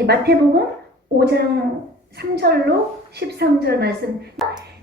마태복음 5장 3절로 13절 말씀.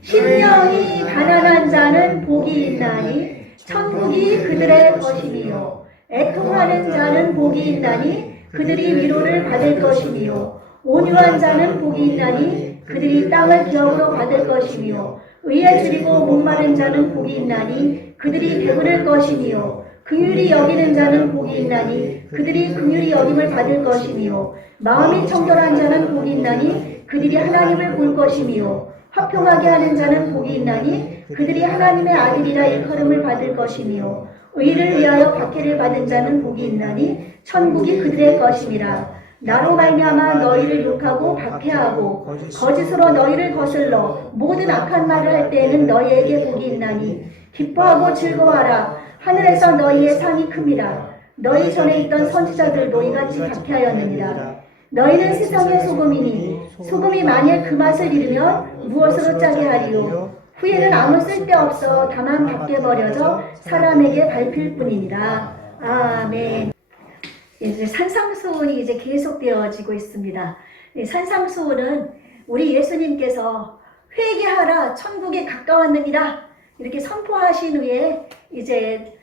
심령이 가난한 자는 복이 있나니 천국이 그들의 것이니요. 애통하는 자는 복이 있나니 그들이 위로를 받을 것이니요. 온유한 자는 복이 있나니 그들이 땅을 기업으로 받을 것이니요. 의에 줄이고 목마른 자는 복이 있나니 그들이 배부를 것이니요. 긍휼히 여기는 자는 복이 있나니 그들이 긍휼히 여김을 받을 것이니요. 마음이 청결한 자는 복이 있나니 그들이 하나님을 볼 것이니요. 화평하게 하는 자는 복이 있나니 그들이 하나님의 아들이라 일컬음을 받을 것이니요. 의를 위하여 박해를 받은 자는 복이 있나니 천국이 그들의 것이니라. 나로 말미암아 너희를 욕하고 박해하고 거짓으로 너희를 거슬러 모든 악한 말을 할 때에는 너희에게 복이 있나니 기뻐하고 즐거워하라. 하늘에서 너희의 상이 큼이라. 너희 전에 있던 선지자들도 이같이 박해하였느니라. 너희는 세상의 소금이니 소금이 만일 그 맛을 잃으면 무엇으로 짜게 하리요. 후에는 아무 쓸데없어 다만 밖에 버려져 사람에게 밟힐 뿐이니라. 아멘. 이제 산상수훈이 이제 계속되어지고 있습니다. 산상수훈은 우리 예수님께서 회개하라 천국에 가까웠느니라 이렇게 선포하신 후에 이제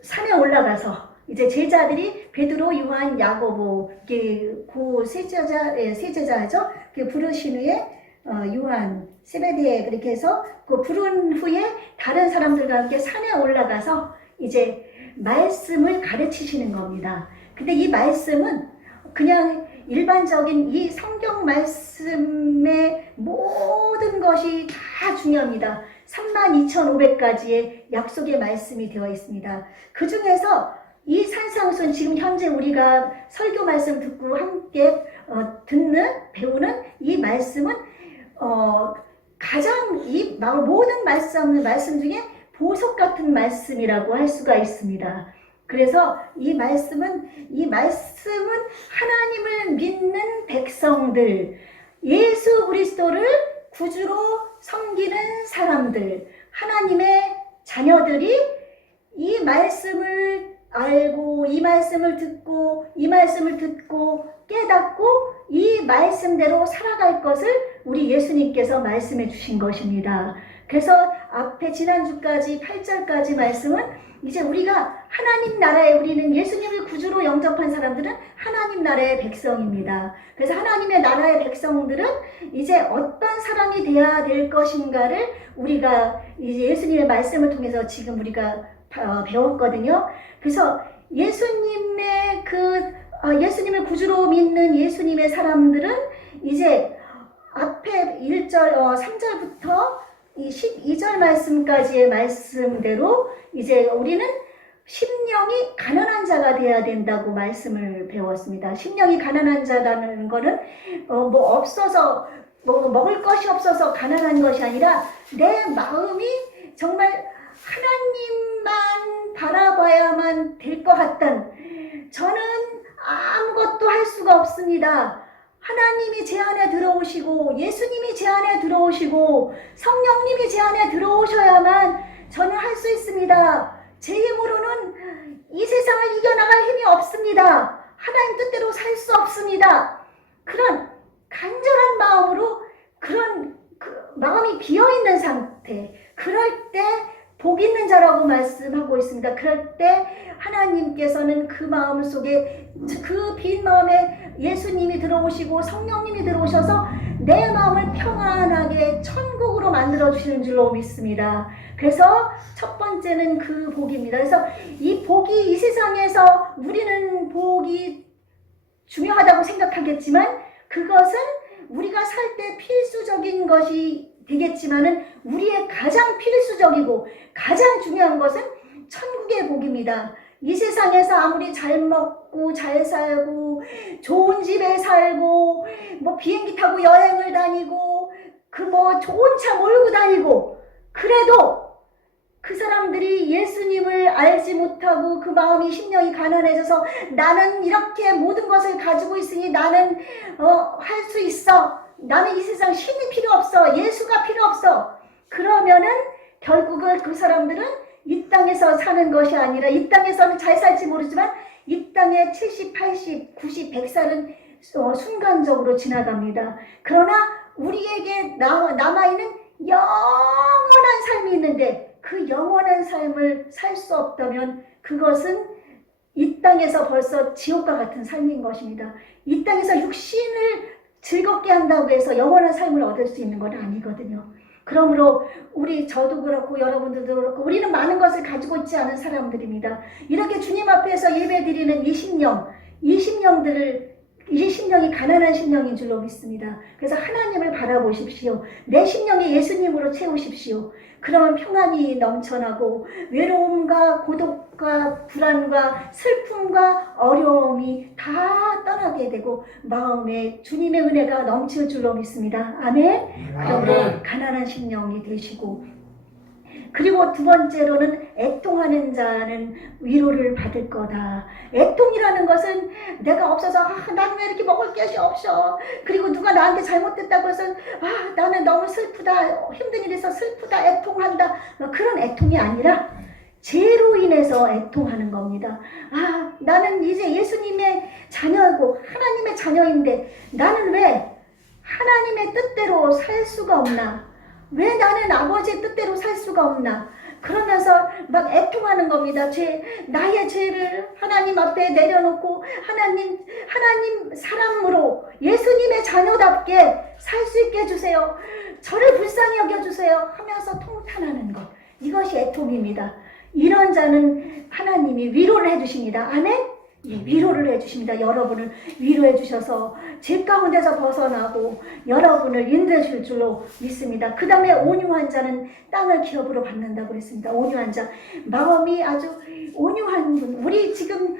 산에 올라가서 이제 제자들이 베드로, 요한, 야고보 그 세제자죠. 그 부르신 후에 요한, 세베대 그렇게 해서 그 부른 후에 다른 사람들과 함께 산에 올라가서 이제 말씀을 가르치시는 겁니다. 근데 이 말씀은 그냥 일반적인 이 성경 말씀의 모든 것이 다 중요합니다. 32,500가지의 약속의 말씀이 되어 있습니다. 그 중에서 이 산상수훈 지금 현재 우리가 설교 말씀 듣고 함께 배우는 이 말씀은 가장 이 모든 말씀 중에 보석 같은 말씀이라고 할 수가 있습니다. 그래서 이 말씀은 하나님을 믿는 백성들, 예수 그리스도를 구주로 섬기는 사람들, 하나님의 자녀들이 이 말씀을 알고 이 말씀을 듣고 깨닫고 이 말씀대로 살아갈 것을 우리 예수님께서 말씀해 주신 것입니다. 그래서 앞에 지난주까지 8절까지 말씀은 이제 우리가 하나님 나라에 우리는 예수님을 구주로 영접한 사람들은 하나님 나라의 백성입니다. 그래서 하나님의 나라의 백성들은 이제 어떤 사람이 되어야 될 것인가를 우리가 이제 예수님의 말씀을 통해서 지금 우리가 배웠거든요. 그래서 예수님의 예수님을 구주로 믿는 예수님의 사람들은 이제 앞에 3절부터 이 12절 말씀까지의 말씀대로 이제 우리는 심령이 가난한 자가 되어야 된다고 말씀을 배웠습니다. 심령이 가난한 자라는 거는 먹을 것이 없어서 가난한 것이 아니라 내 마음이 정말 하나님만 바라봐야만 될 것 같던, 저는 아무것도 할 수가 없습니다. 하나님이 제 안에 들어오시고 예수님이 제 안에 들어오시고 성령님이 제 안에 들어오셔야만 저는 할 수 있습니다. 제 힘으로는 이 세상을 이겨나갈 힘이 없습니다. 하나님 뜻대로 살 수 없습니다. 그런 간절한 마음으로 마음이 비어있는 상태, 그럴 때 복 있는 자라고 말씀하고 있습니다. 그럴 때 하나님께서는 그 마음 속에 그 빈 마음에 예수님이 들어오시고 성령님이 들어오셔서 내 마음을 평안하게 천국으로 만들어주시는 줄로 믿습니다. 그래서 첫 번째는 그 복입니다. 그래서 이 복이 이 세상에서 우리는 복이 중요하다고 생각하겠지만 그것은 우리가 살 때 필수적인 것이 되겠지만은 우리의 가장 필수적이고 가장 중요한 것은 천국의 복입니다. 이 세상에서 아무리 잘 먹고 잘 살고 좋은 집에 살고 비행기 타고 여행을 다니고 좋은 차 몰고 다니고 그래도 그 사람들이 예수님을 알지 못하고 그 마음이 심령이 가난해져서 나는 이렇게 모든 것을 가지고 있으니 나는 할 수 있어. 나는 이 세상 신이 필요 없어. 예수가 필요 없어. 그러면은 결국은 그 사람들은 이 땅에서 사는 것이 아니라 이 땅에서는 잘 살지 모르지만 이 땅에 70, 80, 90, 100살은 순간적으로 지나갑니다. 그러나 우리에게 남아있는 영원한 삶이 있는데 그 영원한 삶을 살 수 없다면 그것은 이 땅에서 벌써 지옥과 같은 삶인 것입니다. 이 땅에서 육신을 즐겁게 한다고 해서 영원한 삶을 얻을 수 있는 건 아니거든요. 그러므로 저도 그렇고 여러분들도 그렇고 우리는 많은 것을 가지고 있지 않은 사람들입니다. 이렇게 주님 앞에서 예배드리는 이 심령이 가난한 심령인 줄로 믿습니다. 그래서 하나님을 바라보십시오. 내 심령이 예수님으로 채우십시오. 그러면 평안이 넘쳐나고 외로움과 고독과 불안과 슬픔과 어려움이 다 떠나게 되고 마음에 주님의 은혜가 넘칠 줄로 믿습니다. 아멘. 그러므로 가난한 심령이 되시고, 그리고 두 번째로는 애통하는 자는 위로를 받을 거다. 애통이라는 것은 내가 없어서 나는 왜 이렇게 먹을 것이 없어. 그리고 누가 나한테 잘못됐다고 해서 나는 너무 슬프다. 힘든 일에서 슬프다. 애통한다. 그런 애통이 아니라 죄로 인해서 애통하는 겁니다. 나는 이제 예수님의 자녀고 하나님의 자녀인데 나는 왜 하나님의 뜻대로 살 수가 없나? 왜 나는 아버지의 뜻대로 살 수가 없나? 그러면서 막 애통하는 겁니다. 나의 죄를 하나님 앞에 내려놓고 하나님 사람으로 예수님의 자녀답게 살 수 있게 해주세요. 저를 불쌍히 여겨주세요 하면서 통탄하는 것. 이것이 애통입니다. 이런 자는 하나님이 위로를 해주십니다. 아멘? 위로를 해주십니다. 여러분을 위로해 주셔서 죄 가운데서 벗어나고 여러분을 인도해 줄로 믿습니다. 그 다음에 온유한 자는 땅을 기업으로 받는다고 그랬습니다. 온유한 자, 마음이 아주 온유한 분. 우리 지금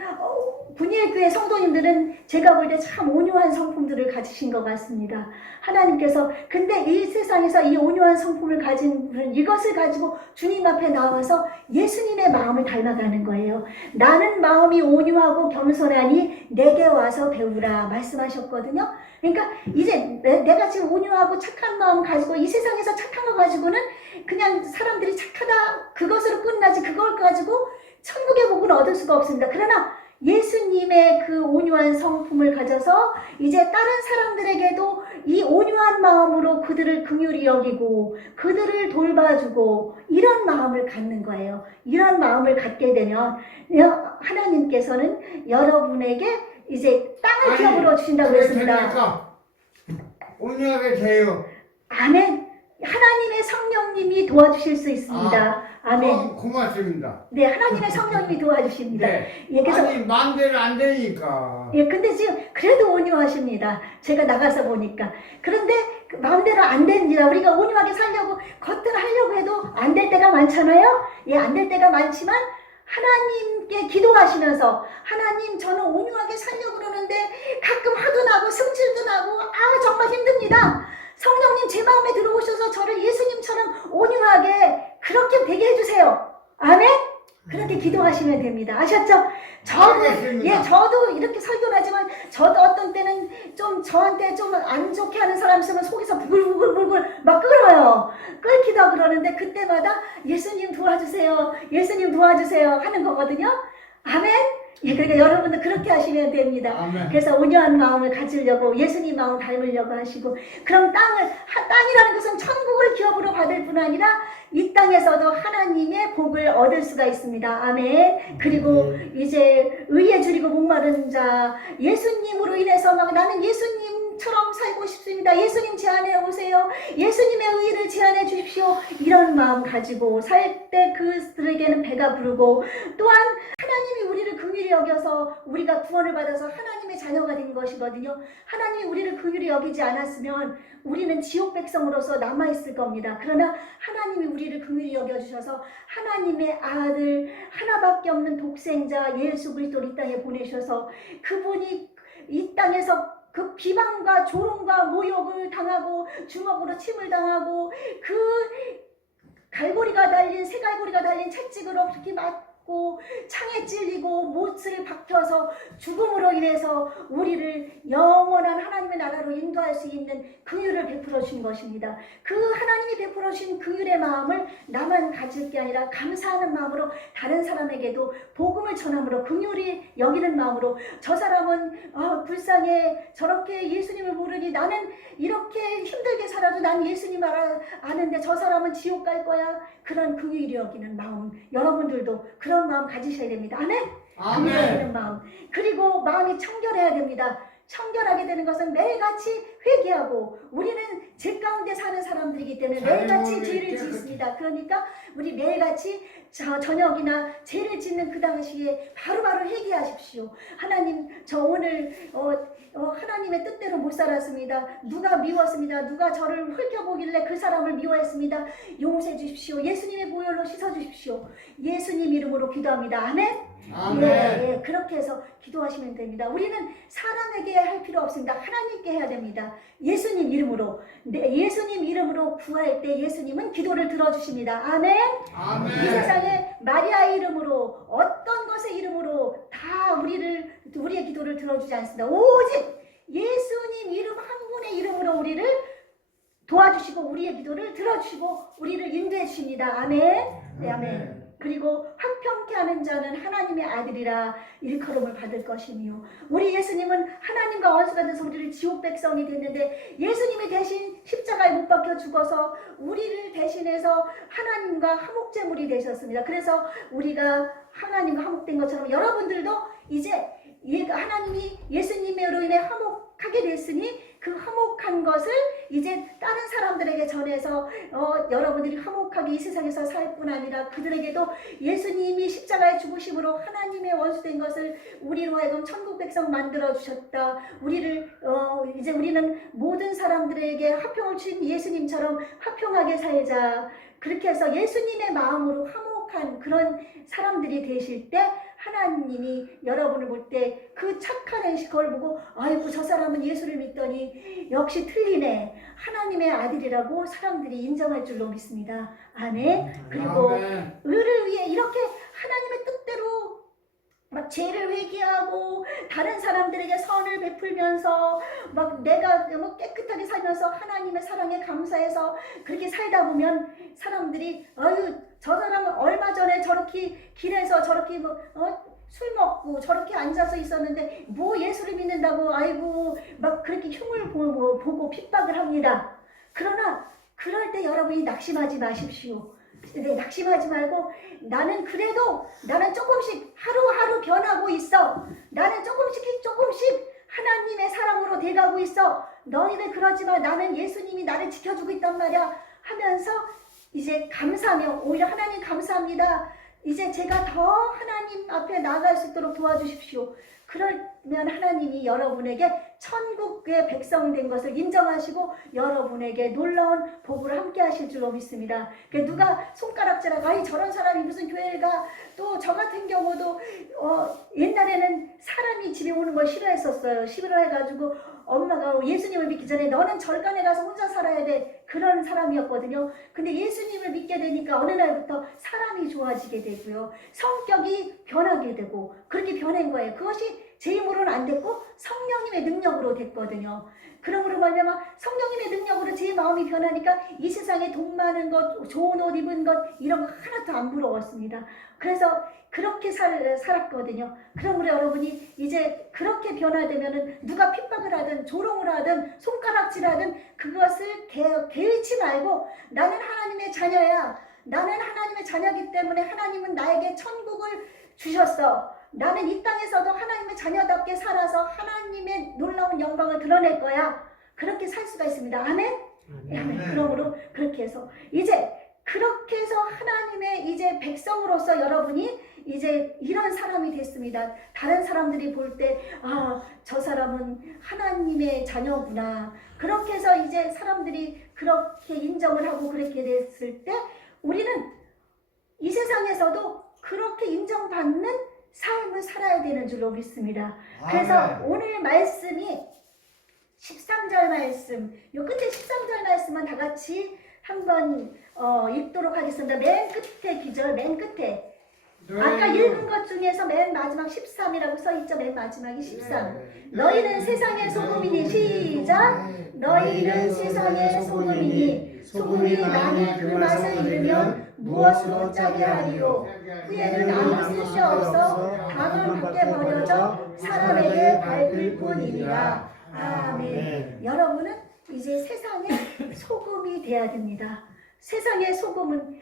분이엘교회 성도님들은 제가 볼 때 참 온유한 성품들을 가지신 것 같습니다. 하나님께서 근데 이 세상에서 이 온유한 성품을 가진 분은 이것을 가지고 주님 앞에 나와서 예수님의 마음을 닮아가는 거예요. 나는 마음이 온유하고 겸손하니 내게 와서 배우라 말씀하셨거든요. 그러니까 이제 내가 지금 온유하고 착한 마음 가지고 이 세상에서 착한 거 가지고는 그냥 사람들이 착하다 그것으로 끝나지 그걸 가지고 천국의 복을 얻을 수가 없습니다. 그러나 예수님의 그 온유한 성품을 가져서 이제 다른 사람들에게도 이 온유한 마음으로 그들을 긍휼히 여기고 그들을 돌봐주고 이런 마음을 갖는 거예요. 이런 마음을 갖게 되면 하나님께서는 여러분에게 이제 땅을 기업으로 주신다고 했습니다. 온유하게 돼요. 아멘. 하나님의 성령님이 도와주실 수 있습니다. 아멘. 고맙습니다. 네, 하나님의 성령님이 도와주십니다. 네. 그래서 마음대로 안 되니까. 근데 지금 그래도 온유하십니다. 제가 나가서 보니까. 그런데 마음대로 안 됩니다. 우리가 온유하게 살려고 겉으로 하려고 해도 안 될 때가 많잖아요. 안 될 때가 많지만 하나님께 기도하시면서 하나님 저는 온유하게 살려고 그러는데 가끔 화도 나고 승질도 나고 정말 힘듭니다. 성령님 제 마음에 들어오셔서 저를 예수님처럼 온유하게 그렇게 되게 해주세요. 아멘? 그렇게 기도하시면 됩니다. 아셨죠? 저도 이렇게 설교를 하지만 저도 어떤 때는 좀 저한테 좀 안 좋게 하는 사람 있으면 속에서 부글부글 막 끓어요. 끓기도 하고 그러는데 그때마다 예수님 도와주세요. 예수님 도와주세요 하는 거거든요. 아멘? 그러니까 여러분도 그렇게 하시면 됩니다. 아멘. 그래서 온유한 마음을 가지려고 예수님 마음 닮으려고 하시고 그럼 땅이라는 것은 천국을 기업으로 받을 뿐 아니라 이 땅에서도 하나님의 복을 얻을 수가 있습니다. 아멘. 그리고 이제 의에 줄이고 목마른 자 예수님으로 인해서 나는 예수님처럼 살고 싶습니다. 예수님 제 안에 오세요. 예수님의 의를 제안해 주십시오. 이런 마음 가지고 살 때 그들에게는 배가 부르고 또한 하나님이 우리를 긍휼히 여겨서 우리가 구원을 받아서 하나님의 자녀가 된 것이거든요. 하나님이 우리를 긍휼히 여기지 않았으면 우리는 지옥 백성으로서 남아있을 겁니다. 그러나 하나님이 우리를 긍휼히 여겨주셔서 하나님의 아들 하나밖에 없는 독생자 예수 그리스도를 이 땅에 보내셔서 그분이 이 땅에서 그 비방과 조롱과 모욕을 당하고 주먹으로 침을 당하고 그 갈고리가 달린 새갈고리가 달린 채찍으로 그렇게 맞고 죽고 창에 찔리고 못을 박혀서 죽음으로 인해서 우리를 영원한 하나님의 나라로 인도할 수 있는 긍휼을 베풀어 주신 것입니다. 그 하나님이 베풀어 주신 긍휼의 마음을 나만 가질 게 아니라 감사하는 마음으로 다른 사람에게도 복음을 전함으로 긍휼히 여기는 마음으로 저 사람은 불쌍해 저렇게 예수님을 모르니 나는 이렇게 힘들게 살아도 난 예수님 아는데 저 사람은 지옥 갈 거야. 그런 긍휼히 여기는 마음 여러분들도 그런 마음 가지셔야 됩니다. 아멘? 긍휼히 여기는 마음. 그리고 마음이 청결해야 됩니다. 청결하게 되는 것은 매일같이 회개하고 우리는 죄 가운데 사는 사람들이기 때문에 매일같이 죄를 짓습니다. 그러니까 우리 매일같이 저녁이나 죄를 짓는 그 당시에 바로바로 회개하십시오. 하나님 저 오늘 하나님의 뜻대로 못 살았습니다. 누가 미웠습니다. 누가 저를 훑어보길래 그 사람을 미워했습니다. 용서해 주십시오. 예수님의 보혈로 씻어 주십시오. 예수님 이름으로 기도합니다. 아멘? 예, 그렇게 해서 기도하시면 됩니다. 우리는 사람에게 할 필요 없습니다. 하나님께 해야 됩니다. 예수님 이름으로. 예수님 이름으로 구할 때 예수님은 기도를 들어주십니다. 아멘? 이 세상에 마리아 이름으로 어떤 것의 이름으로 다 우리의 기도를 들어주지 않습니다. 오직 예수님 이름 한 분의 이름으로 우리를 도와주시고 우리의 기도를 들어주시고 우리를 인도해 주십니다. 아멘? 네, 아멘. 그리고 화평케 하는 자는 하나님의 아들이라 일컬음을 받을 것이며 우리 예수님은 하나님과 원수가 돼서 우리를 지옥 백성이 됐는데 예수님이 대신 십자가에 못 박혀 죽어서 우리를 대신해서 하나님과 화목제물이 되셨습니다. 그래서 우리가 하나님과 화목된 것처럼 여러분들도 이제 하나님이 예수님으로 인해 화목하게 됐으니 그 화목한 것을 이제 다른 사람들에게 전해서 여러분들이 화목하게 이 세상에서 살 뿐 아니라 그들에게도 예수님이 십자가의 죽으심으로 하나님의 원수된 것을 우리로 하여금 천국 백성 만들어 주셨다. 이제 우리는 모든 사람들에게 화평을 주신 예수님처럼 화평하게 살자. 그렇게 해서 예수님의 마음으로 화목한 그런 사람들이 되실 때 하나님이 여러분을 볼 때 그 착한 행실 그걸 보고 아이고 저 사람은 예수를 믿더니 역시 틀리네. 하나님의 아들이라고 사람들이 인정할 줄로 믿습니다. 아멘. 그리고 의를 위해 이렇게 하나님의 뜻대로 막 죄를 회개하고 다른 사람들에게 선을 베풀면서 막 내가 뭐 깨끗하게 살면서 하나님의 사랑에 감사해서 그렇게 살다 보면 사람들이 아유 저 사람은 얼마 전에 저렇게 길에서 저렇게 술 먹고 저렇게 앉아서 있었는데 뭐 예수를 믿는다고 아이고 막 그렇게 흉을 보고 핍박을 합니다. 그러나 그럴 때 여러분이 낙심하지 마십시오. 네, 낙심하지 말고 나는 조금씩 하루하루 변하고 있어. 나는 조금씩 하나님의 사랑으로 돼가고 있어. 너희들 그러지만 나는 예수님이 나를 지켜주고 있단 말이야 하면서 이제 감사하며 오히려 하나님 감사합니다. 이제 제가 더 하나님 앞에 나아갈 수 있도록 도와주십시오. 그러면 하나님이 여러분에게 천국의 백성 된 것을 인정하시고 여러분에게 놀라운 복을 함께 하실 줄로 믿습니다. 누가 손가락질하고 아이 저런 사람이 무슨 교회가 또 저 같은 경우도 옛날에는 사람이 집에 오는 걸 싫어했었어요. 싫어해가지고 엄마가 예수님을 믿기 전에 너는 절간에 가서 혼자 살아야 돼. 그런 사람이었거든요. 근데 예수님을 믿게 되니까 어느 날부터 사람이 좋아지게 되고요. 성격이 변하게 되고 그렇게 변한 거예요. 그것이 제 힘으로는 안 됐고 성령님의 능력으로 됐거든요. 그러므로 말미암아 성령님의 능력으로 제 마음이 변하니까 이 세상에 돈 많은 것, 좋은 옷 입은 것 이런 거 하나도 안 부러웠습니다. 그래서 그렇게 살았거든요. 그러므로 여러분이 이제 그렇게 변화되면은 누가 핍박을 하든 조롱을 하든 손가락질하든 그것을 개의치 말고 나는 하나님의 자녀야. 나는 하나님의 자녀이기 때문에 하나님은 나에게 천국을 주셨어. 나는 이 땅에서도 하나님의 자녀답게 살아서 하나님의 놀라운 영광을 드러낼 거야. 그렇게 살 수가 있습니다. 아멘? 아멘. 그러므로 그렇게 해서 이제 그렇게 해서 하나님의 이제 백성으로서 여러분이 이제 이런 사람이 됐습니다. 다른 사람들이 볼 때 저 사람은 하나님의 자녀구나. 그렇게 해서 이제 사람들이 그렇게 인정을 하고 그렇게 됐을 때 우리는 이 세상에서도 그렇게 인정받는 삶을 살아야 되는 줄로 믿습니다. 그래서 오늘 말씀이 13절 말씀, 요 끝에 13절 말씀만 다 같이 한번 읽도록 하겠습니다. 맨 끝에 기절, 맨 끝에 아까 읽은 것 중에서 맨 마지막 13이라고 써있죠. 맨 마지막이 13. 너희는 세상의 소금이니 시작. 너희는 세상의 소금이니 소금이 많이 그 맛을 잃으면 무엇으로 짜게 하리요. 후에는 아무 쓸 수 없어 다만 밖에 버려져 사람에게 밟힐 뿐이니라. 아멘. 여러분은 이제 세상의 소금이 돼야 됩니다. 세상의 소금은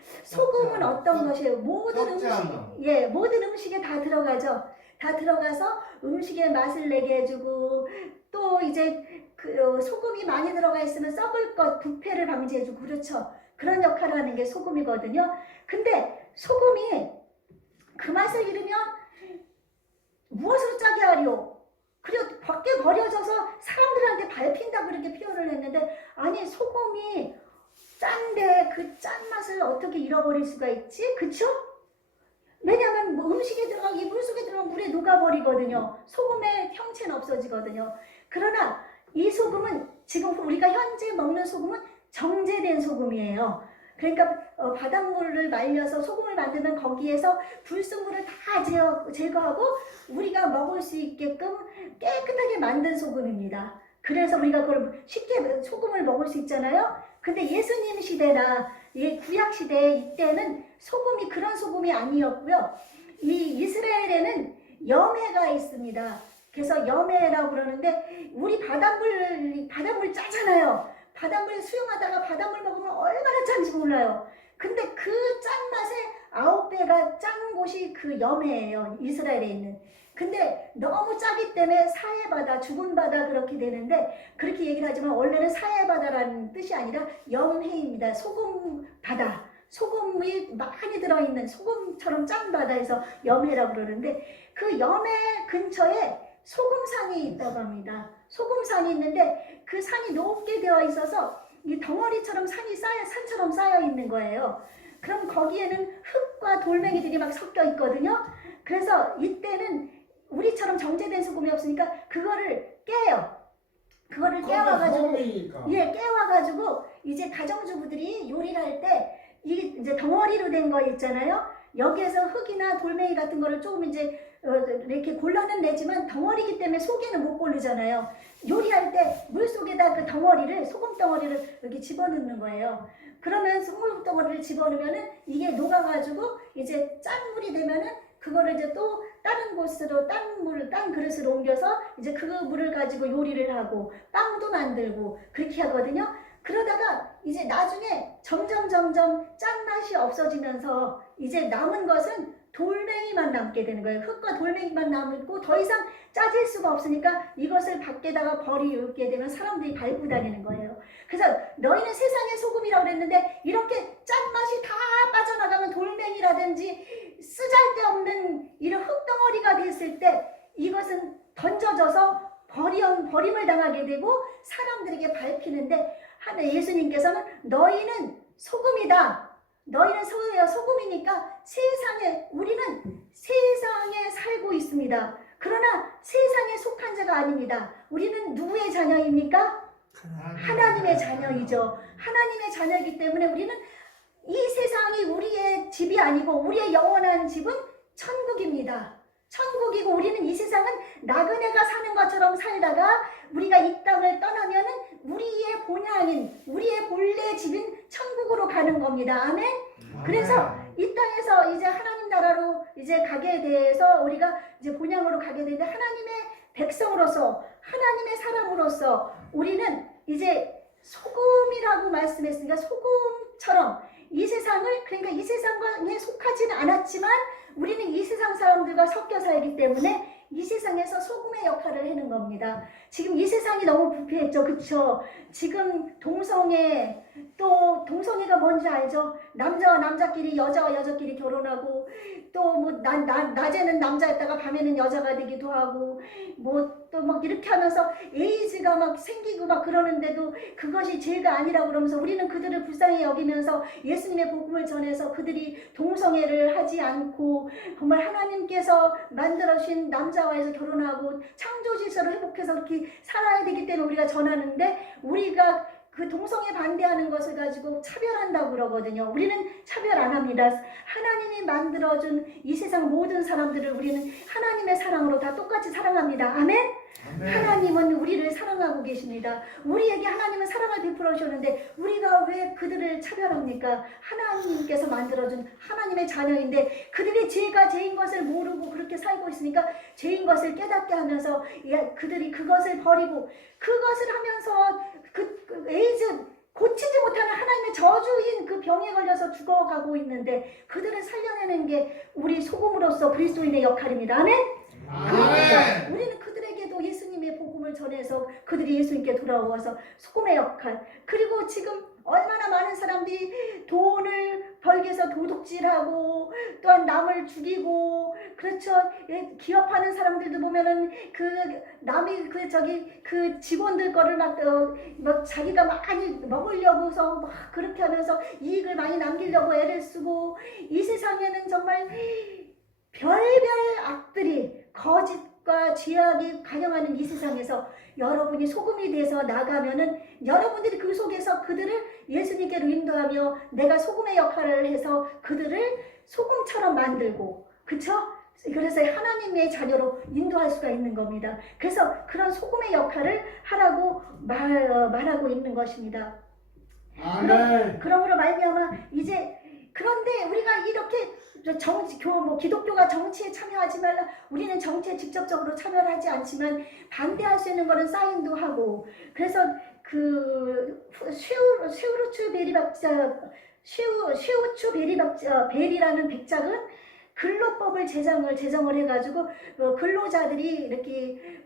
어떤 것이에요? 모든 음식에 다 들어가죠. 다 들어가서 음식의 맛을 내게 해주고, 또 이제 그 소금이 많이 들어가 있으면 썩을 것, 부패를 방지해주고, 그렇죠. 그런 역할을 하는 게 소금이거든요. 근데 소금이 그 맛을 잃으면 무엇으로 짜게 하리요? 그리고 밖에 버려져서 사람들한테 밟힌다 그렇게 표현을 했는데, 아니 소금이 짠데 그 짠맛을 어떻게 잃어버릴 수가 있지? 그쵸? 왜냐하면 뭐 음식에 들어가기 물속에 들어가면 물에 녹아버리거든요. 소금의 형체는 없어지거든요. 그러나 이 소금은 지금 우리가 현재 먹는 소금은 정제된 소금이에요. 그러니까 바닷물을 말려서 소금을 만들면 거기에서 불순물을 다 제거하고 우리가 먹을 수 있게끔 깨끗하게 만든 소금입니다. 그래서 우리가 그걸 쉽게 소금을 먹을 수 있잖아요. 근데 예수님 시대나 구약 시대 이때는 소금이 그런 소금이 아니었고요. 이 이스라엘에는 염해가 있습니다. 그래서 염해라고 그러는데 우리 바닷물 짜잖아요. 바닷물 수영하다가 바닷물 먹으면 얼마나 짠지 몰라요. 근데 그 짠맛의 9배가 짠 곳이 그 염해예요. 이스라엘에 있는. 근데 너무 짜기 때문에 사해바다, 죽은 바다 그렇게 되는데 그렇게 얘기를 하지만 원래는 사해바다라는 뜻이 아니라 염해입니다. 소금 바다. 소금이 많이 들어있는 소금처럼 짠 바다에서 염해라고 그러는데 그 염해 근처에 소금산이 있다고 합니다. 소금산이 있는데 그 산이 높게 되어 있어서 이 덩어리처럼 산처럼 쌓여 있는 거예요. 그럼 거기에는 흙과 돌멩이들이 막 섞여 있거든요. 그래서 이때는 우리처럼 정제된 소금이 없으니까 그거를 깨요. 그거를 깨워가지고, 깨워가지고 이제 가정주부들이 요리를 할 때 이게 이제 덩어리로 된 거 있잖아요. 여기에서 흙이나 돌멩이 같은 거를 조금 이제 이렇게 골라는 내지만 덩어리기 때문에 속에는 못 고르잖아요. 요리할 때 물 속에다 그 덩어리를 소금 덩어리를 이렇게 집어넣는 거예요. 그러면 소금 덩어리를 집어넣으면은 이게 녹아가지고 이제 짠 물이 되면은 그거를 이제 또 다른 곳으로 딴 그릇으로 옮겨서 이제 그 물을 가지고 요리를 하고 빵도 만들고 그렇게 하거든요. 그러다가 이제 나중에 점점 짠맛이 없어지면서 이제 남은 것은 돌멩이만 남게 되는 거예요. 흙과 돌멩이만 남고 더 이상 짜질 수가 없으니까 이것을 밖에다가 버리게 되면 사람들이 밟고 다니는 거예요. 그래서 너희는 세상의 소금이라고 그랬는데 이렇게 짠맛이 다 빠져나가면 돌멩이라든지 쓰잘데없는 이런 흙덩어리가 됐을 때 이것은 던져져서 버림을 당하게 되고 사람들에게 밟히는데 예수님께서는 너희는 소금이다. 너희는 소금이니까 우리는 세상에 살고 있습니다. 그러나 세상에 속한 자가 아닙니다. 우리는 누구의 자녀입니까? 하나님의 자녀이죠. 하나님의 자녀이기 때문에 우리는 이 세상이 우리의 집이 아니고 우리의 영원한 집은 천국입니다. 천국이고 우리는 이 세상은 나그네가 사는 것처럼 살다가 우리가 이 땅을 떠나면은 우리의 본향인 우리의 본래 집인 천국으로 가는 겁니다. 아멘. 그래서 이 땅에서 이제 하나님 나라로 이제 가게 돼서 우리가 이제 본향으로 가게 되는데 하나님의 백성으로서 하나님의 사람으로서 우리는 이제 소금이라고 말씀했으니까 소금처럼 이 세상을 그러니까 이 세상에 속하지는 않았지만 우리는 이 세상 사람들과 섞여 살기 때문에 이 세상에서 소금의 역할을 하는 겁니다. 지금 이 세상이 너무 부패했죠. 그쵸? 지금 동성애가 뭔지 알죠? 남자와 남자끼리 여자와 여자끼리 결혼하고 또 뭐 낮에는 남자였다가 밤에는 여자가 되기도 하고 뭐 또 막 이렇게 하면서 에이즈가 막 생기고 막 그러는데도 그것이 죄가 아니라고 그러면서 우리는 그들을 불쌍히 여기면서 예수님의 복음을 전해서 그들이 동성애를 하지 않고 정말 하나님께서 만들어주신 남자와에서 결혼하고 창조 질서를 회복해서 그렇게 살아야 되기 때문에 우리가 전하는데 우리가 그 동성애 반대하는 것을 가지고 차별한다고 그러거든요. 우리는 차별 안 합니다. 하나님이 만들어준 이 세상 모든 사람들을 우리는 하나님의 사랑으로 다 똑같이 사랑합니다. 아멘? 하나님은 우리를 사랑하고 계십니다. 우리에게 하나님은 사랑을 베풀어 주셨는데 우리가 왜 그들을 차별합니까? 하나님께서 만들어준 하나님의 자녀인데 그들이 죄가 죄인 것을 모르고 그렇게 살고 있으니까 죄인 것을 깨닫게 하면서 그들이 그것을 버리고 그것을 하면서 그 에이즈 고치지 못하는 하나님의 저주인 그 병에 걸려서 죽어가고 있는데 그들을 살려내는 게 우리 소금으로서 그리스도인의 역할입니다. 아멘? 그러니까 우리는 그들에게도 예수님의 복음을 전해서 그들이 예수님께 돌아와서 소금의 역할, 그리고 지금 얼마나 많은 사람들이 돈을 벌기 위해서 도둑질하고 또한 남을 죽이고, 그렇죠. 기업하는 사람들도 보면은 그 남이 그 직원들 거를 막 자기가 많이 먹으려고서 막 그렇게 하면서 이익을 많이 남기려고 애를 쓰고, 이 세상에는 정말 별별 악들이 거짓과 죄악이 관영하는 이 세상에서 여러분이 소금이 돼서 나가면은 여러분들이 그 속에서 그들을 예수님께로 인도하며 내가 소금의 역할을 해서 그들을 소금처럼 만들고, 그쵸? 그래서 하나님의 자녀로 인도할 수가 있는 겁니다. 그래서 그런 소금의 역할을 하라고 말하고 있는 것입니다. 그러므로 말미암아 이제, 그런데 우리가 이렇게 기독교가 정치에 참여하지 말라, 우리는 정치에 직접적으로 참여를 하지 않지만 반대할 수 있는 거는 사인도 하고, 그래서 그 슈우츠 베리라는 백작은 근로법을 제정을 해가지고 근로자들이 이렇게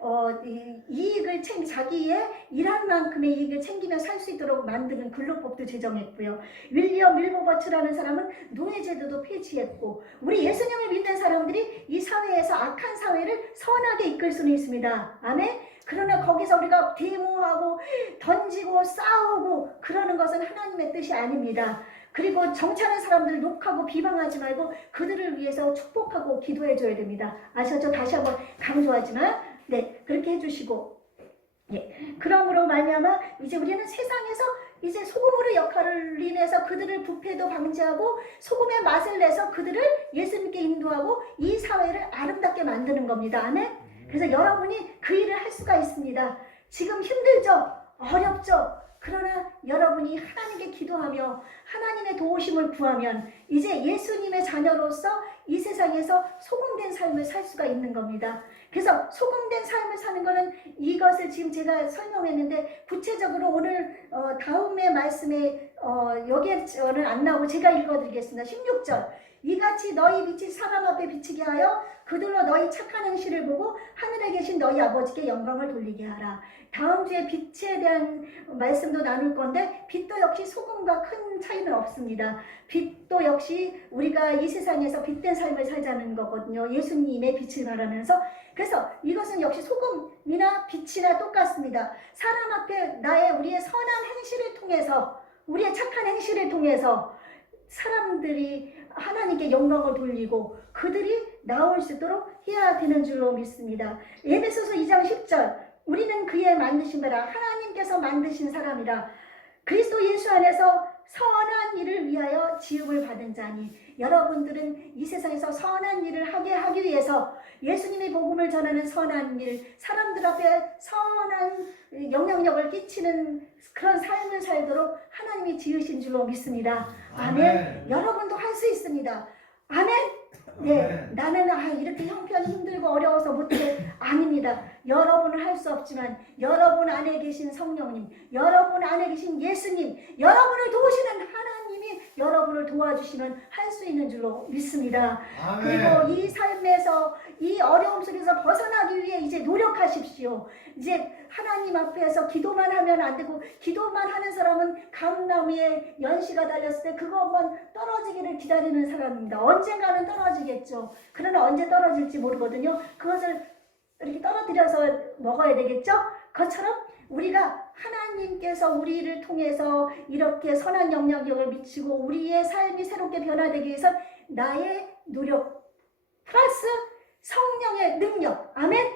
이익을 자기의 일한 만큼의 이익을 챙기며 살 수 있도록 만드는 근로법도 제정했고요. 윌리엄 밀버버트라는 사람은 노예제도도 폐지했고, 우리 예수님을 믿는 사람들이 이 사회에서 악한 사회를 선하게 이끌 수는 있습니다. 아멘. 그러나 거기서 우리가 데모하고 던지고 싸우고 그러는 것은 하나님의 뜻이 아닙니다. 그리고 정치하는 사람들을 욕하고 비방하지 말고 그들을 위해서 축복하고 기도해 줘야 됩니다. 아셨죠? 다시 한번 강조하지만 그렇게 해주시고, 그러므로 말미암아 이제 우리는 세상에서 이제 소금으로 역할을 인해서 그들을 부패도 방지하고 소금의 맛을 내서 그들을 예수님께 인도하고 이 사회를 아름답게 만드는 겁니다. 아멘? 그래서 여러분이 그 일을 할 수가 있습니다. 지금 힘들죠? 어렵죠? 그러나 여러분이 하나님께 기도하며 하나님의 도우심을 구하면 이제 예수님의 자녀로서 이 세상에서 소금된 삶을 살 수가 있는 겁니다. 그래서 소금된 삶을 사는 것은 이것을 지금 제가 설명했는데, 구체적으로 오늘 다음의 말씀에 여기에는 안 나오고 제가 읽어드리겠습니다. 16절. 이같이 너희 빛이 사람 앞에 비치게 하여 그들로 너희 착한 행실을 보고 하늘에 계신 너희 아버지께 영광을 돌리게 하라. 다음 주에 빛에 대한 말씀도 나눌 건데, 빛도 역시 소금과 큰 차이는 없습니다. 빛도 역시 우리가 이 세상에서 빛된 삶을 살자는 거거든요. 예수님의 빛을 바라면서. 그래서 이것은 역시 소금이나 빛이나 똑같습니다. 사람 앞에 우리의 선한 행실을 통해서, 우리의 착한 행실을 통해서 사람들이 하나님께 영광을 돌리고 그들이 나올 수 있도록 해야 되는 줄로 믿습니다. 에베소서 2장 10절. 우리는 그의 만드신 바라 하나님께서 만드신 사람이라 그리스도 예수 안에서 선한 일을 위하여 지음을 받은 자니. 여러분들은 이 세상에서 선한 일을 하기 위해서 예수님의 복음을 전하는 선한 일, 사람들 앞에 선한 영향력을 끼치는 그런 삶을 살도록 하나님이 지으신 줄로 믿습니다. 아멘. 여러분도 할 수 있습니다. 아멘. 나는 이렇게 형편이 힘들고 어려워서 못해. 아닙니다. 여러분은 할 수 없지만 여러분 안에 계신 성령님, 여러분 안에 계신 예수님, 여러분을 도우시는 하나님이 여러분을 도와주시면 할 수 있는 줄로 믿습니다. 그리고 이 삶에서, 이 어려움 속에서 벗어나기 위해 이제 노력하십시오. 이제 하나님 앞에서 기도만 하면 안 되고, 기도만 하는 사람은 감나무에 연시가 달렸을 때 그것만 떨어지기를 기다리는 사람입니다. 언젠가는 떨어지겠죠. 그러나 언제 떨어질지 모르거든요. 그것을 이렇게 떨어뜨려서 먹어야 되겠죠. 그것처럼 우리가 하나님께서 우리를 통해서 이렇게 선한 영향력을 미치고 우리의 삶이 새롭게 변화되기 위해서 나의 노력 플러스 성령의 능력, 아멘.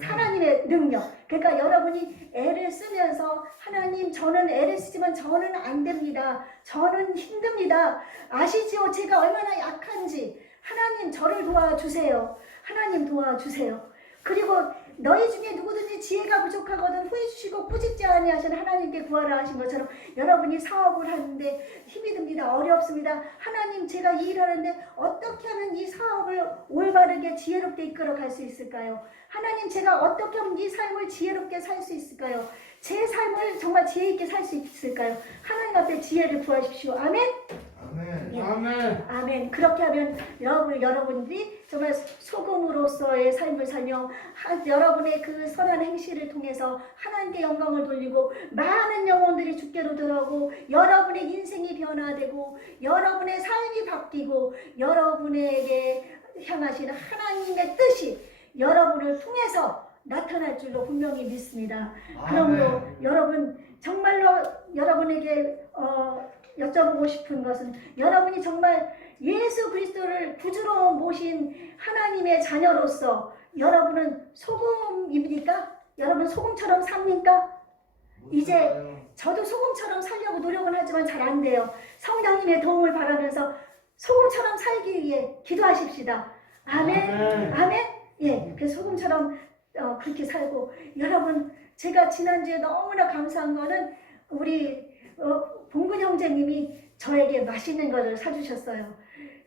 하나님의 능력. 그러니까 여러분이 애를 쓰면서 하나님 저는 애를 쓰지만 저는 안 됩니다. 저는 힘듭니다. 아시지요? 제가 얼마나 약한지. 하나님 저를 도와주세요. 하나님 도와주세요. 그리고 너희 중에 누구든지 지혜가 부족하거든 후회 주시고 꾸짖지 아니하시는 하나님께 구하라 하신 것처럼 여러분이 사업을 하는데 힘이 듭니다. 어렵습니다. 하나님 제가 이 일을 하는데 어떻게 하면 이 사업을 올바르게 지혜롭게 이끌어 갈 수 있을까요? 하나님 제가 어떻게 하면 이 삶을 지혜롭게 살 수 있을까요? 제 삶을 정말 지혜 있게 살 수 있을까요? 하나님 앞에 지혜를 구하십시오. 아멘. 아멘. 예. 아멘. 아멘. 그렇게 하면 여러분들이 정말 소금으로서의 삶을 살며 여러분의 그 선한 행실을 통해서 하나님께 영광을 돌리고 많은 영혼들이 주께로 들어오고 여러분의 인생이 변화되고 여러분의 삶이 바뀌고 여러분에게 향하시는 하나님의 뜻이 여러분을 통해서 나타날 줄로 분명히 믿습니다. 그러므로 여러분 정말로 여러분에게 여쭤보고 싶은 것은 여러분이 정말 예수 그리스도를 구주로 모신 하나님의 자녀로서 여러분은 소금입니까? 여러분 소금처럼 삽니까? 이제 저도 소금처럼 살려고 노력은 하지만 잘 안 돼요. 성령님의 도움을 바라면서 소금처럼 살기 위해 기도하십시다. 아멘. 아멘. 예, 그 소금처럼 그렇게 살고 여러분 제가 지난주에 너무나 감사한 거는 우리 봉근 형제님이 저에게 맛있는 거를 사주셨어요.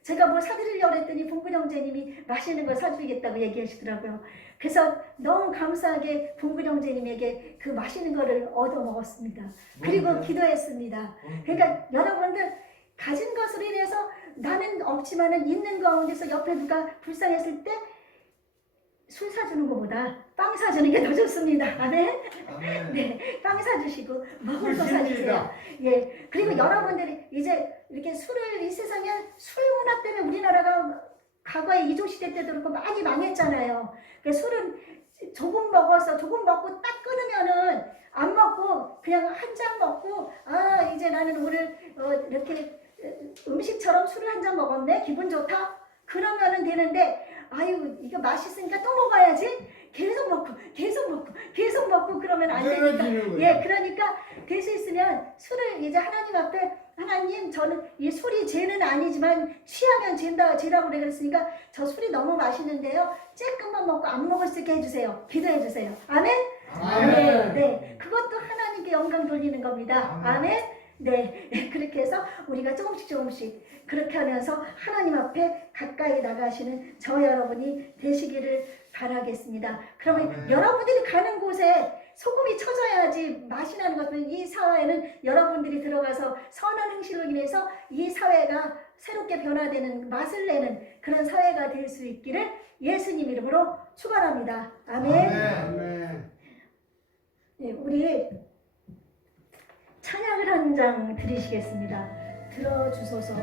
제가 뭐 사드리려고 했더니 봉근 형제님이 맛있는 걸 사주겠다고 얘기하시더라고요. 그래서 너무 감사하게 봉근 형제님에게 그 맛있는 거를 얻어 먹었습니다. 그리고 기도했습니다. 그러니까 여러분들 가진 것으로 인해서 나는 없지만은 있는 가운데서 옆에 누가 불쌍했을 때 술 사주는 것보다 빵 사주는 게 더 좋습니다. 아멘. 네, 빵 사주시고 먹을 거 사주세요. 예, 그리고 여러분들이 이제 이렇게 술을 이 세상에 술 문화 때문에 우리나라가 과거에 이조 시대 때도 그렇고 많이 망했잖아요. 그 술은 조금 먹어서 조금 먹고 딱 끊으면은 안 먹고 그냥 한 잔 먹고 아 이제 나는 오늘 이렇게 음식처럼 술을 한 잔 먹었네 기분 좋다. 그러면은 되는데 아유 이거 맛있으니까 또 먹어야지 계속 먹고 그러면 안 되니까 예 그러니까 될 수 있으면 술을 이제 하나님 앞에 하나님 저는 이 술이 죄는 아니지만 취하면 죄라고 그랬으니까 저 술이 너무 맛있는데요 쬐끔만 먹고 안 먹을 수 있게 해주세요. 기도해 주세요. 아멘. 네, 네 그것도 하나님께 영광 돌리는 겁니다. 아멘. 네, 그렇게 해서 우리가 조금씩 그렇게 하면서 하나님 앞에 가까이 나가시는 저 여러분이 되시기를 바라겠습니다. 그러면 여러분들이 가는 곳에 소금이 쳐져야지 맛이 나는 것은 이 사회에는 여러분들이 들어가서 선한 행실로 인해서 이 사회가 새롭게 변화되는 맛을 내는 그런 사회가 될 수 있기를 예수님 이름으로 축원합니다. 아멘. 아멘. 네, 우리 찬양을 한 장 드리시겠습니다. 들어주소서.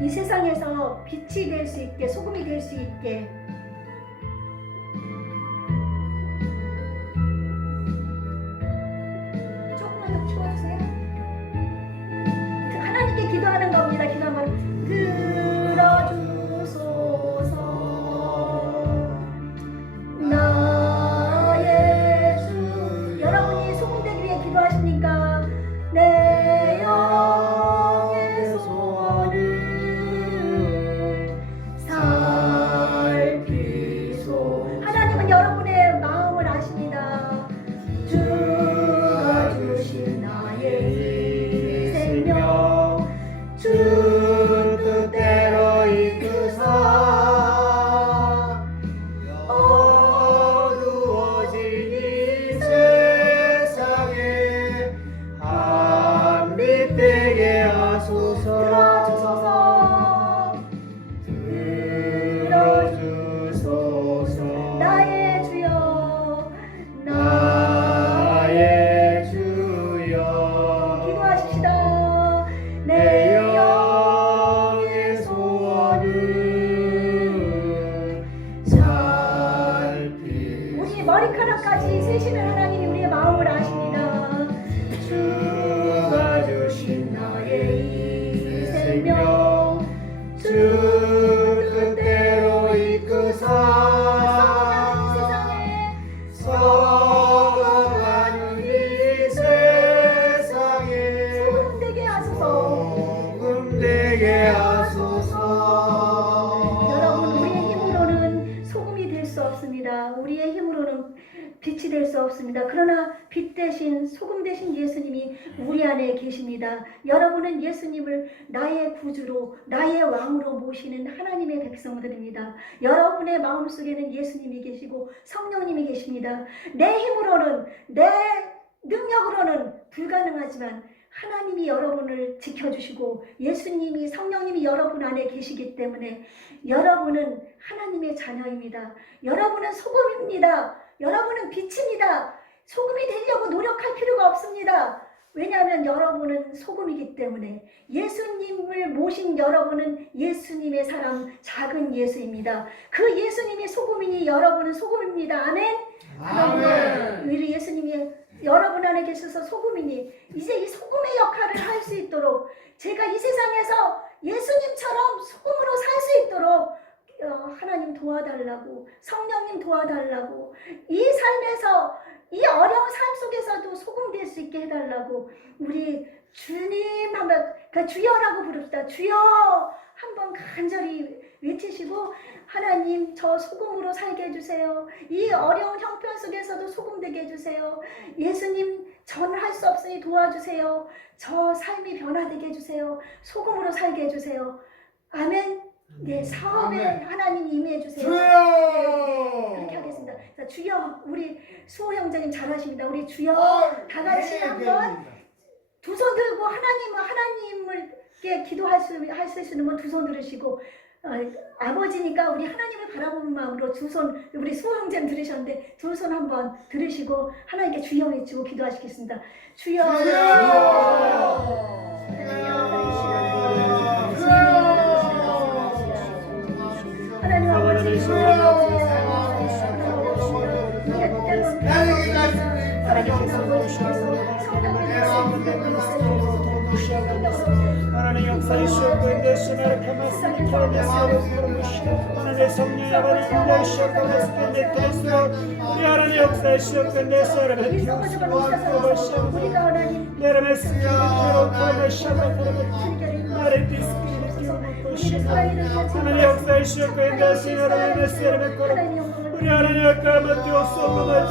이 세상에서 빛이 될 수 있게 소금이 될 수 있게 조금만 더 키워주세요. 하나님께 기도하는 겁니다. 기도한 건 들어주소서. 나의 주 여러분이 소금 되기 위해 기도하십니까? 내 영의 소원을 살피소. 하나님은 여러분의 마음을 아십니다. 주가 주신 나의 이 생명 주 뜻대로 이끄사 되게 하소서. 들어주소서. 나의 주여 나의 주여 기도하십시다. 내 영의 소원을 살피소. 우리 머리카락까지 세시는 하나님이 우리의 마음을 아십니다. 주가 주신 나의 이 생명 빛이 될 수 없습니다. 그러나 빛 대신 소금 대신 예수님이 우리 안에 계십니다. 여러분은 예수님을 나의 구주로 나의 왕으로 모시는 하나님의 백성들입니다. 여러분의 마음속에는 예수님이 계시고 성령님이 계십니다. 내 힘으로는 내 능력으로는 불가능하지만 하나님이 여러분을 지켜주시고 예수님이 성령님이 여러분 안에 계시기 때문에 여러분은 하나님의 자녀입니다. 여러분은 소금입니다. 여러분은 빛입니다. 소금이 되려고 노력할 필요가 없습니다. 왜냐하면 여러분은 소금이기 때문에 예수님을 모신 여러분은 예수님의 사람 작은 예수입니다. 그 예수님이 소금이니 여러분은 소금입니다. 아멘? 아멘. 우리 예수님이 여러분 안에 계셔서 소금이니 이제 이 소금의 역할을 할 수 있도록 제가 이 세상에서 예수님처럼 소금으로 살 수 있도록 하나님 도와달라고 성령님 도와달라고 이 삶에서 이 어려운 삶 속에서도 소금 될 수 있게 해달라고 우리 주님 한번 주여라고 부릅시다. 주여 한번 간절히 외치시고 하나님 저 소금으로 살게 해주세요. 이 어려운 형편 속에서도 소금 되게 해주세요. 예수님 저는 할 수 없으니 도와주세요. 저 삶이 변화되게 해주세요. 소금으로 살게 해주세요. 아멘. 네, 사업에 아멘. 하나님 임해 주세요. 주여. 그렇게 하겠습니다. 자, 주여 우리 수호 형제님 잘하십니다. 우리 주여 다 같이 한번 두 손 들고 하나님을께 기도할 수 있는 분 두 손 들으시고 아버지니까 우리 하나님을 바라보는 마음으로 두 손 우리 수호 형제님 들으셨는데 두 손 한번 들으시고 하나님께 주여 외치고 기도하시겠습니다. 주여. 하나님 아버지 하나님 역사하시옵고 인도하시나를 가만히 기억하시옵고 하나님의 성령의 아버지 인도하시옵고 말씀에 대해서 우리 하나님 역사하시옵고 인도하시나를 기억하시옵고 우리가 하나님 여러분의 스피릿으로 가만하시옵고 나를 비스피릿으로 하나님 역사하시옵고 인도하시나를 말씀에 우리 하나님 아까만 띄웠소서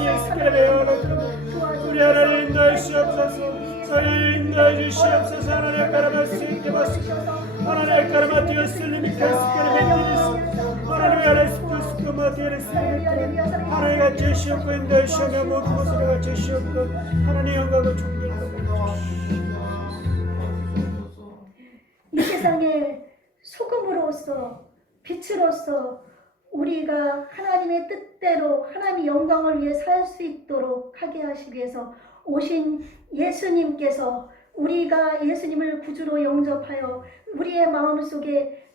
우리 하나님 인도하시옵소서 저희 인도해 주시옵소서 하나님 아까만 쓰임게 마시고 하나님 아까만 띄웠으니 하나님 아래스크스크 마티에스 하나님 같이 주시옵고 인도해 주시옵고 모든 것을 같이 주시옵고 하나님 영광을 존귀하옵소서. 이 세상에 소금으로서 빛으로서 우리가 하나님의 뜻대로 하나님의 영광을 위해 살 수 있도록 하게 하시기 위해서 오신 예수님께서 우리가 예수님을 구주로 영접하여 우리의 마음속에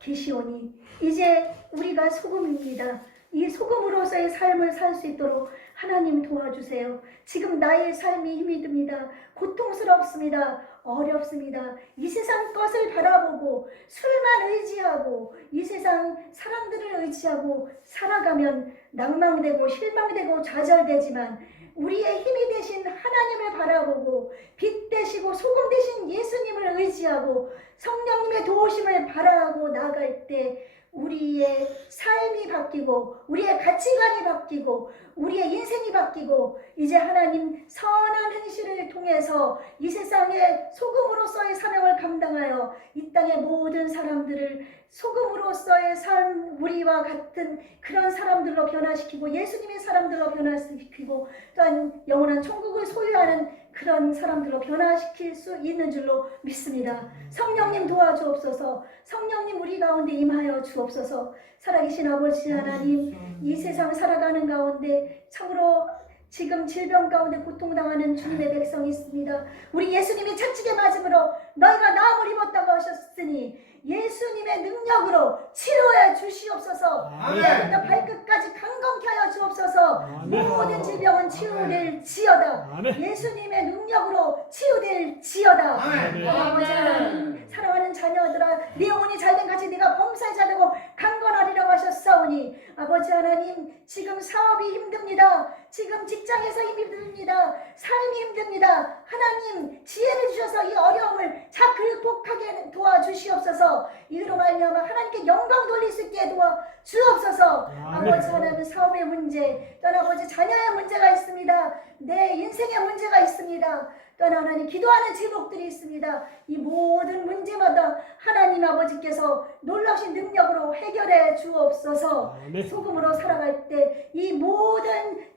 계시오니 이제 우리가 소금입니다. 이 소금으로서의 삶을 살 수 있도록 하나님 도와주세요. 지금 나의 삶이 힘이 듭니다. 고통스럽습니다. 어렵습니다. 이 세상 것을 바라보고 술만 의지하고 이 세상 사람들을 의지하고 살아가면 낭망되고 실망되고 좌절되지만 우리의 힘이 되신 하나님을 바라보고 빛 되시고 소금 되신 예수님을 의지하고 성령님의 도우심을 바라고 나아갈 때 우리의 삶이 바뀌고 우리의 가치관이 바뀌고 우리의 인생이 바뀌고 이제 하나님 선한 행실을 통해서 이 세상에 소금으로서의 사명을 감당하여 이 땅의 모든 사람들을 소금으로서의 삶 우리와 같은 그런 사람들로 변화시키고 예수님의 사람들로 변화시키고 또한 영원한 천국을 소유하는 그런 사람들로 변화시킬 수 있는 줄로 믿습니다. 성령님 도와주옵소서. 성령님 우리 가운데 임하여 주옵소서. 살아계신 아버지 하나님 이 세상 살아가는 가운데 참으로 지금 질병 가운데 고통당하는 주님의 백성이 있습니다. 우리 예수님이 채찍에 맞음으로 너희가 나음을 입었다고 하셨으니 예수님의 능력으로 치료해 주시옵소서. 머리부터 발끝까지 강건케 하여 주옵소서. 모든 질병은 치유될지어다. 예수님의 능력으로 치유될지어다. 아버지 하나님 사랑하는 자녀들아 네 영혼이 잘된 같이 네가 범사에 자되고 강건하리라고 하셨사오니 아버지 아버지 하나님, 지금 사업이 힘듭니다. 지금 직장에서 힘듭니다. 삶이 힘듭니다. 하나님, 지혜를 주셔서 이 어려움을 잘 극복하게 도와주시옵소서. 이로 말미암아 하나님께 영광 돌릴 수 있게 도와주옵소서. 아버지 하나님, 사업의 문제, 또 아버지 자녀의 문제가 있습니다. 내 인생의 문제가 있습니다. 또 하나님, 기도하는 제목들이 있습니다. 이 모든 문제마다 하나님 아버지께서 놀라우신 능력으로 해결해 주옵소서. 아멘. 소금으로 살아갈 때 이 모든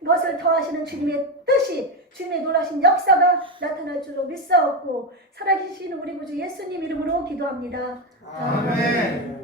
것을 더하시는 주님의 뜻이, 주님의 놀라신 역사가 나타날 줄로 믿사옵고 살아계신 우리 구주 예수님 이름으로 기도합니다. 아멘.